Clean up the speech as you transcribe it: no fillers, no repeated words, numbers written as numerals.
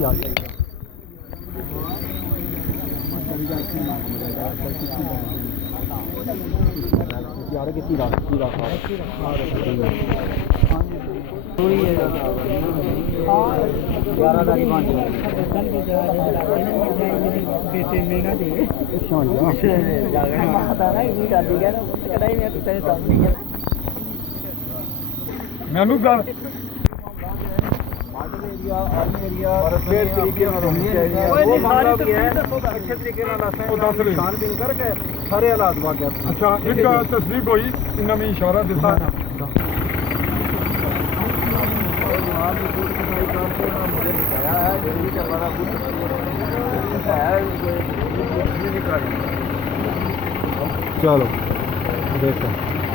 ਹਾਲ ਯਾਰ ਕਿੱਥੇ ਰਾਤ ਕੋਈ ਹੈ 11 ਦਾ ਬਣ ਬੇਟੇ ਮੇਨਾ ਦੇ ਸ਼ਾਨ ਜਾ ਪਤਾ ਨਹੀਂ ਕੀ ਕਰਦੀ ਗਿਆ ਨਾ ਕਦਾਈ ਮੈਂ ਤੈਨੂੰ ਸਮਝ ਨਹੀਂ ਗਿਆ ਮੈਨੂੰ ਗੱਲ और अच्छे तरीके करके सारे हालात वाकया अच्छा एक तस्दीक हुई नवी इशारा दिता चलो देखो